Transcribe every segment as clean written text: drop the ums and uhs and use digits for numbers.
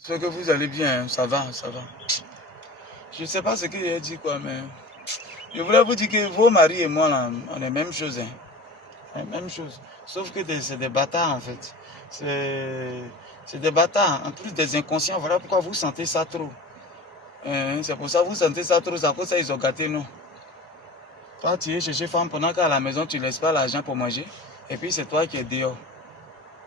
J'espère que vous allez bien, hein. Ça va, ça va. Je ne sais pas ce que j'ai dit, quoi, mais je voulais vous dire que vos maris et moi, là, on est même chose, hein. La même chose. Sauf que c'est des bâtards, en fait. C'est des bâtards. En plus des inconscients, voilà pourquoi vous sentez ça trop. C'est pour ça que vous sentez ça trop, c'est à cause ça ils ont gâté, non. Toi, tu es chercher femme pendant qu'à la maison, tu ne laisses pas l'argent pour manger. Et puis c'est toi qui es dehors.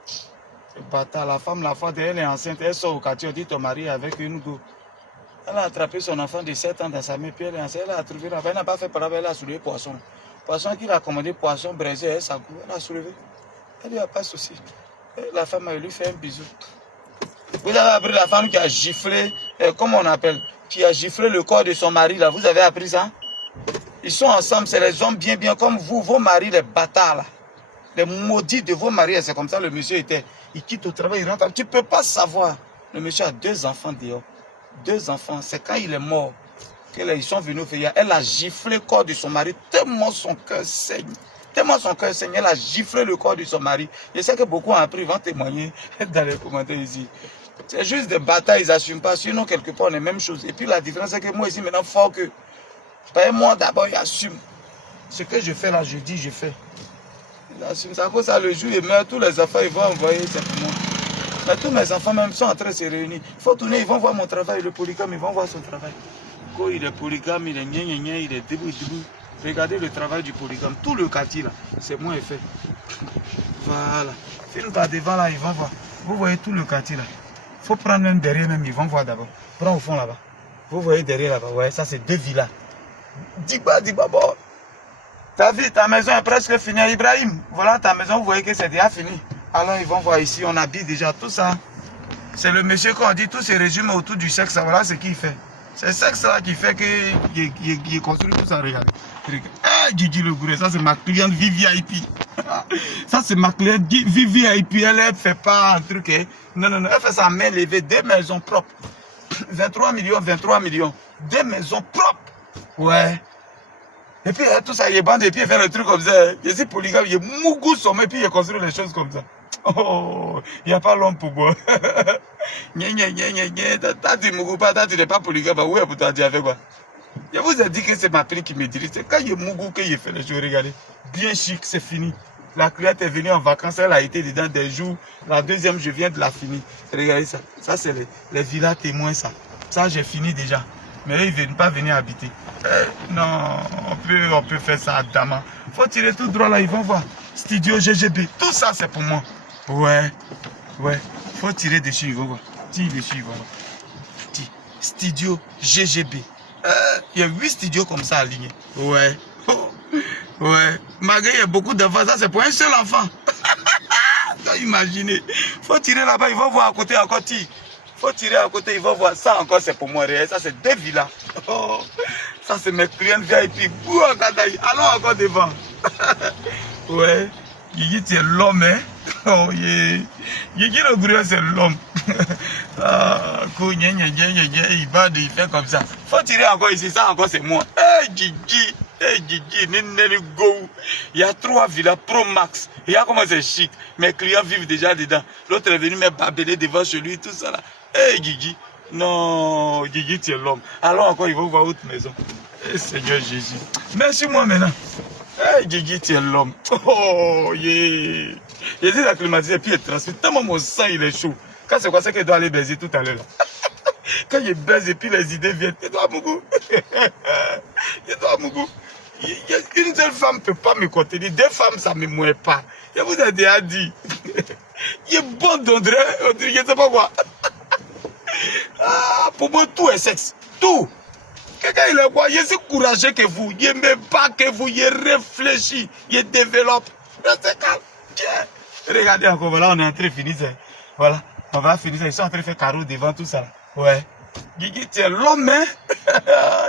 C'est bâtard. La femme, la fois, elle est enceinte, elle sort au quartier, on dit ton mari est avec une go. Elle a attrapé son enfant de 7 ans dans sa main, puis elle est enceinte, elle a trouvé là-bas, elle n'a pas fait par là, elle a soulevé poisson. Poisson qu'il a commandé, poisson braisé, elle s'en coule, elle a soulevé. Elle dit, il n'y a pas de souci. La femme, elle lui fait un bisou. Vous avez appris la femme qui a giflé, comment on appelle, qui a giflé le corps de son mari, là, vous avez appris ça? Ils sont ensemble, c'est les hommes bien comme vous, vos maris, les bâtards, là. Les maudits de vos maris, c'est comme ça le monsieur était. Il quitte au travail, il rentre. Tu ne peux pas savoir. Le monsieur a 2 enfants dehors. 2 enfants. C'est quand il est mort qu'ils sont venus faire. Elle a giflé le corps de son mari tellement son cœur saigne. Tellement son cœur saigne. Elle a giflé le corps de son mari. Je sais que beaucoup ont appris, vont témoigner dans les commentaires ici. C'est juste des batailles, ils n'assument pas. Sinon, quelque part, on est même chose. Et puis la différence, c'est que moi ici, maintenant, fort que. Moi d'abord, j'assume. Ce que je fais là, je dis, je fais. C'est à cause ça, le jour, il meurt, tous les enfants, ils vont envoyer simplement. Mais tous mes enfants même sont en train de se réunir. Il faut tourner, ils vont voir mon travail. Le polygame, ils vont voir son travail. Quand il est polygame, il est gna, il est debout. Regardez le travail du polygame. Tout le quartier là, c'est moi et fait. Voilà. Film par devant là, ils vont voir. Vous voyez tout le quartier là. Il faut prendre même derrière même, ils vont voir d'abord. Prends au fond là-bas. Vous voyez derrière là-bas, ouais, ça c'est 2 villas. Diba, bon. Ta maison est presque finie, Ibrahim. Voilà ta maison, vous voyez que c'est déjà fini. Alors ils vont voir ici, on habite déjà tout ça. C'est le monsieur qu'on dit, tout se résume autour du sexe, voilà ce qu'il fait. C'est le sexe là qui fait qu'il construit tout ça, regardez. Ah, Gigi le gouré, ça c'est ma cliente VVIP. Ça c'est ma cliente VVIP, elle ne fait pas un truc. Hein. Non, elle fait sa main levée, 2 maisons propres. 23 millions. 2 maisons propres. Ouais. Et puis tout ça, il est bandé, et puis il fait le truc comme ça. Il est polygame, il est mougou sommet, et puis il construit les choses comme ça. Oh, il n'y a pas l'homme pour moi. T'as dit mougou pas, t'as dit n'est pas polygame, bah ouais, pour toi dire avec quoi. Je vous ai dit que c'est ma prix qui me dirige. C'est quand il est mougou qu'il fait les choses, regardez. Bien chic, c'est fini. La cliente est venue en vacances, elle a été dedans des jours. La deuxième, je viens de la finir. Regardez ça. Ça, c'est les villas témoins, ça. Ça, j'ai fini déjà. Mais eux, ils ne veulent pas venir habiter. Non, on peut faire ça à Dama. Il faut tirer tout droit là, ils vont voir. Studio GGB, tout ça c'est pour moi. Ouais. Il faut tirer dessus, ils vont voir. Tire dessus, ils vont voir. Tire. Studio GGB. Il y a 8 studios comme ça alignés. Ouais. Malgré il y a beaucoup d'enfants, ça c'est pour un seul enfant. Imaginez. Il faut tirer là-bas, ils vont voir à côté encore tire. Faut tirer à côté, ils vont voir ça encore, c'est pour moi. Ça, c'est 2 villas. Oh, ça, c'est mes clients VIP. Allons encore devant. Ouais. Guigui, tu es l'homme, hein. Oh, yeah. Guigui, le gros, c'est l'homme. Il fait comme ça. Faut tirer encore ici, ça encore, c'est moi. Hey, Guigui. Go. Il y a 3 villas Pro Max. Il y a comment c'est chic. Mes clients vivent déjà dedans. L'autre est venu me babeler devant chez lui, tout ça là. Hey Guigui. Non, Guigui, tu es l'homme. Alors encore, ils vont voir autre maison. Hey, Seigneur Jésus. Merci moi maintenant. Hey Guigui, tu es l'homme. Oh, yeah. Il dit la climatisée, puis il transmet. Tellement mon sang, il est chaud. Quand c'est quoi ça qu'il doit aller baiser tout à l'heure là. Quand il baise et puis les idées viennent. Il doit Mougou. Il y a une seule femme ne peut pas me contenir. 2 femmes, ça ne me mouille pas. Je vous ai déjà dit. Il est bon d'André. Je ne sais pas quoi. Ah, pour moi, tout est sexe. Tout. Quelqu'un, il est quoi? Il est si courageux que vous. Il ne pas que vous. Il réfléchit. Il développe. Restez calme. Regardez encore. Voilà, on est en train de finir ça. Voilà. On va finir ça. Ils sont en train de faire carreau devant tout ça. Ouais. Guigui, tu es l'homme, hein?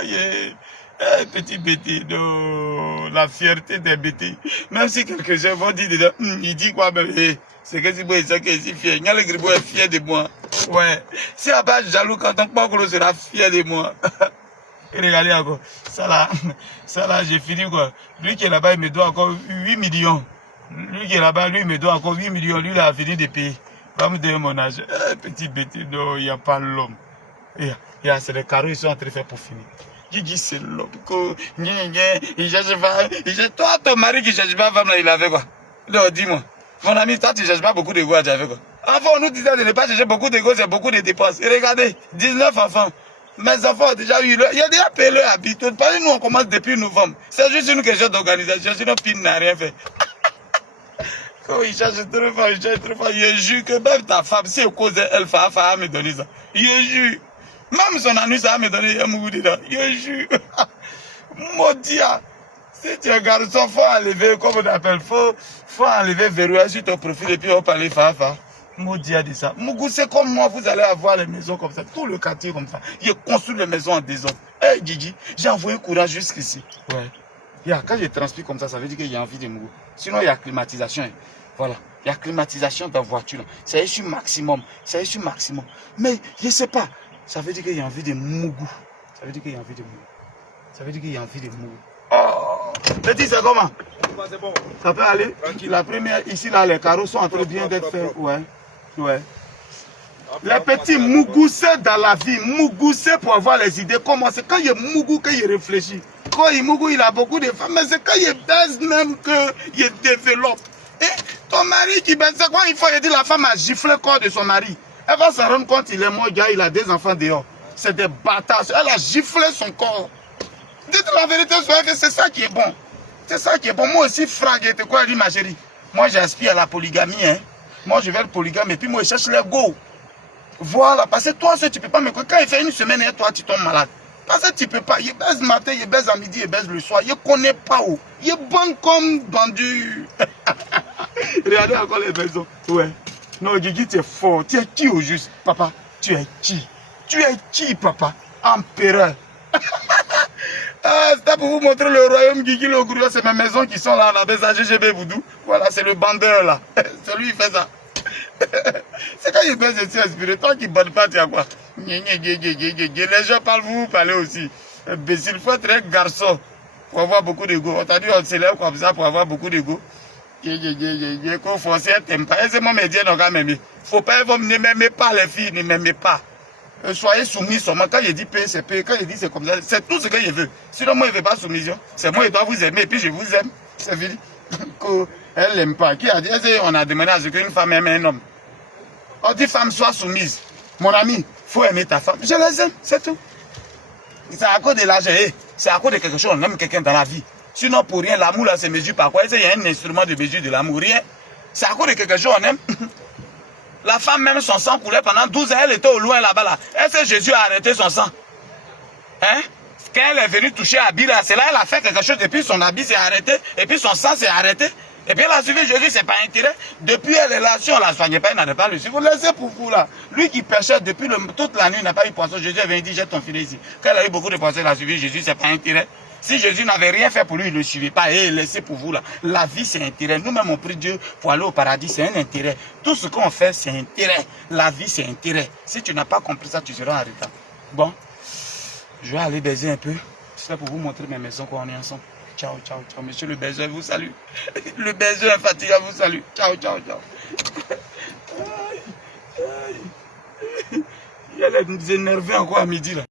Yeah. Hey, petit bêtis, no, la fierté des bêtis. Même si quelques-uns vont dire dedans, il dit quoi, même, hey, c'est que si moi, il est si fier. Nya le Gribo est fier de moi. Ouais. Si à bas jaloux, quand on parle, sera fier de moi. Et regardez encore. Ça là, j'ai fini quoi. Lui qui est là-bas, il me doit encore 8 millions. Lui qui est là-bas, lui, il me doit encore 8 millions. Lui, il a fini de payer. Va me donner mon âge. Petit bêtise, non, il n'y a pas l'homme. C'est les carreaux, ils sont en train de faire pour finir. Je dis, c'est l'homme. Il cherche pas. Toi, ton mari qui cherche pas femme, là, il avait quoi? Non, dis-moi. Mon ami, toi, tu ne cherches pas beaucoup de goût, tu avais quoi? Avant, on nous disait de ne pas chercher beaucoup de goût, c'est beaucoup de dépenses. Et regardez, 19 enfants. Mes enfants ont déjà eu, il y a déjà payé leur habitude. Parce que nous, on commence depuis novembre. C'est juste une question d'organisation. Sinon, Pine n'a rien fait. Quand il cherche trop fort, je jure que même ta femme, si elle cause elle, va me donner ça. Je jure. Même son anus, ça va me donner un mougou dedans. Je jure. Maudit. Si tu es un garçon, faut enlever, comme on appelle, faut enlever verrouillage sur ton profil et puis on parle Fafa. Maudit a dit ça. Mougou, c'est comme moi, vous allez avoir les maisons comme ça, tout le quartier comme ça. Il construit les maisons en désordre. Hey Gigi, j'ai envoyé courage jusqu'ici. Ouais. Quand je transpire comme ça, ça veut dire qu'il y a envie de Mougou. Sinon, il y a climatisation. Voilà. Il y a climatisation dans la voiture. C'est ici maximum. C'est ici maximum. Mais je ne sais pas. Ça veut dire qu'il y a envie de Mougou. Ça veut dire qu'il y a envie de Mougou. Ça veut dire qu'il y a envie de Mougou. Oh! Petit, c'est comment? C'est bon. Ça peut aller? Tranquille. La première, ici, là, les carreaux sont en train bien d'être faits. Ouais. Ouais. Les petits Mougou, c'est dans la vie. Mougou, c'est pour avoir les idées. Comment c'est quand il y a Mougou qu'il réfléchit. Quand il Mougou, il a beaucoup de femmes. Mais c'est quand il baise même qu'il développe. Et ton mari qui baise, c'est quoi? Il faut aider la femme à gifler le corps de son mari. Elle va se rendre compte qu'il est mort, gars, il a des enfants dehors. C'est des bâtards. Elle a giflé son corps. Dites la vérité, c'est ça qui est bon. C'est ça qui est bon. Moi aussi, frague, tu quoi, dit ma chérie? Moi, j'aspire à la polygamie. Hein. Moi, je vais être polygame et puis moi, je cherche les go. Voilà, parce que toi, tu ne peux pas me... Quand il fait une semaine et toi, tu tombes malade. Parce que tu ne peux pas. Il baise le matin, il baise à midi, il baise le soir. Il ne connaît pas où. Il est bon comme bandu. Regardez encore les maisons. Ouais. Non, Guigui, tu es fort. Tu es qui au juste? Papa, tu es qui? Tu es qui, papa? Empereur. C'est pour vous montrer le royaume Guigui, le groupe. C'est mes maisons qui sont là. On appelle ça GGB Boudou. Voilà, c'est le bandeur là. C'est lui qui fait ça. C'est quand il baisse, je suis inspiré. Toi qui ne bonne pas, tu as quoi? Les gens parlent, vous parlez aussi. Imbécile, il faut être un garçon pour avoir beaucoup d'ego. On t'a dit, on se lève comme ça pour avoir beaucoup d'ego. Qu'on force, t'aimes pas. Et c'est moi, me dire, non, quand même. Faut pas, ne m'aimez pas, les filles, ne m'aimez pas. Soyez soumis seulement. Quand il dit paix, c'est paix. Quand il dit c'est comme ça, c'est tout ce qu'il veut. Sinon, moi, il ne veut pas soumission. C'est moi, il doit vous aimer, et puis je vous aime. C'est fini. Elle n'aime pas. Qui a dit, on a demandé à ce qu'une femme aime un homme. On dit femme soit soumise. Mon ami, il faut aimer ta femme. Je les aime, c'est tout. C'est à cause de l'argent. C'est à cause de quelque chose, on aime quelqu'un dans la vie. Sinon, pour rien, l'amour là se mesure par quoi? Il y a un instrument de mesure de l'amour. Rien. C'est à cause de quelque chose, on aime. La femme, même son sang coulait pendant 12 ans, elle était au loin là-bas. Là. Est-ce que Jésus a arrêté son sang? Hein? Quand elle est venue toucher Abby, là, c'est là elle a fait quelque chose, et puis son habit s'est arrêté, et puis son sang s'est arrêté. Et puis elle a suivi Jésus, c'est pas intérêt. Depuis elle est là, si on ne la soignait pas, elle n'avait pas le suivi. Vous laissez pour vous là. Lui qui pêchait depuis toute la nuit, il n'a pas eu poisson. Jésus avait dit, jette ton filet ici. Quand elle a eu beaucoup de poissons, elle a suivi Jésus, c'est pas intérêt. Si Jésus n'avait rien fait pour lui, il ne le suivait pas. Et laissez pour vous là. La vie, c'est intérêt. Nous-mêmes, on prie Dieu pour aller au paradis, c'est un intérêt. Tout ce qu'on fait, c'est intérêt. La vie, c'est intérêt. Si tu n'as pas compris ça, tu seras en retard. Bon, je vais aller baiser un peu. C'est pour vous montrer mes maisons quand on est ensemble. Ciao, ciao, ciao. Monsieur le baiser vous salue. Le baiser infatigable vous salue. Ciao, ciao, ciao. Il y a les énerver encore à midi là.